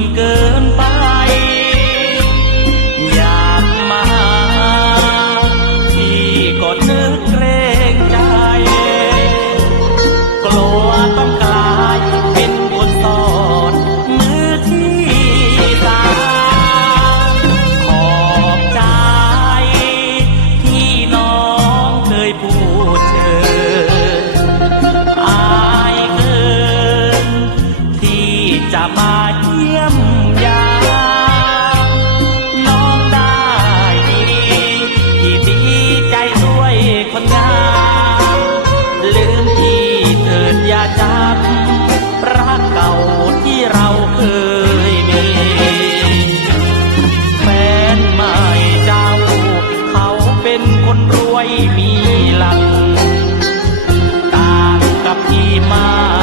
นเกินมาเยี่ยมยานอดี ที่ดีใจด้วยงาลืที่เิดยาจรักเก่าที่เราเคยมี แฟนใหม่จ้าเขาเป็นคนรวยมีหลังต่างกับี่มา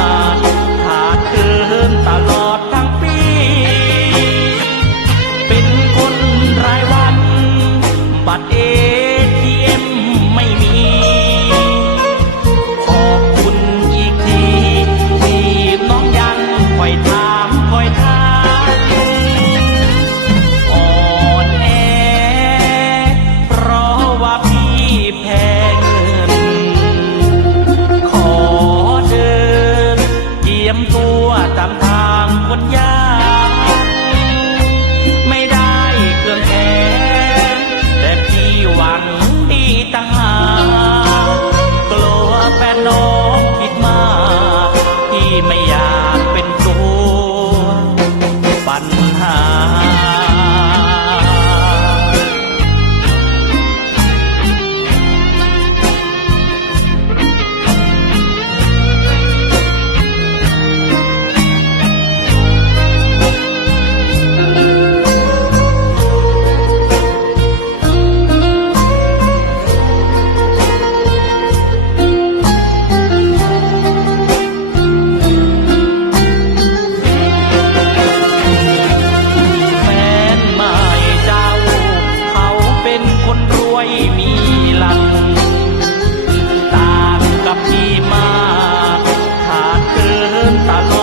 canta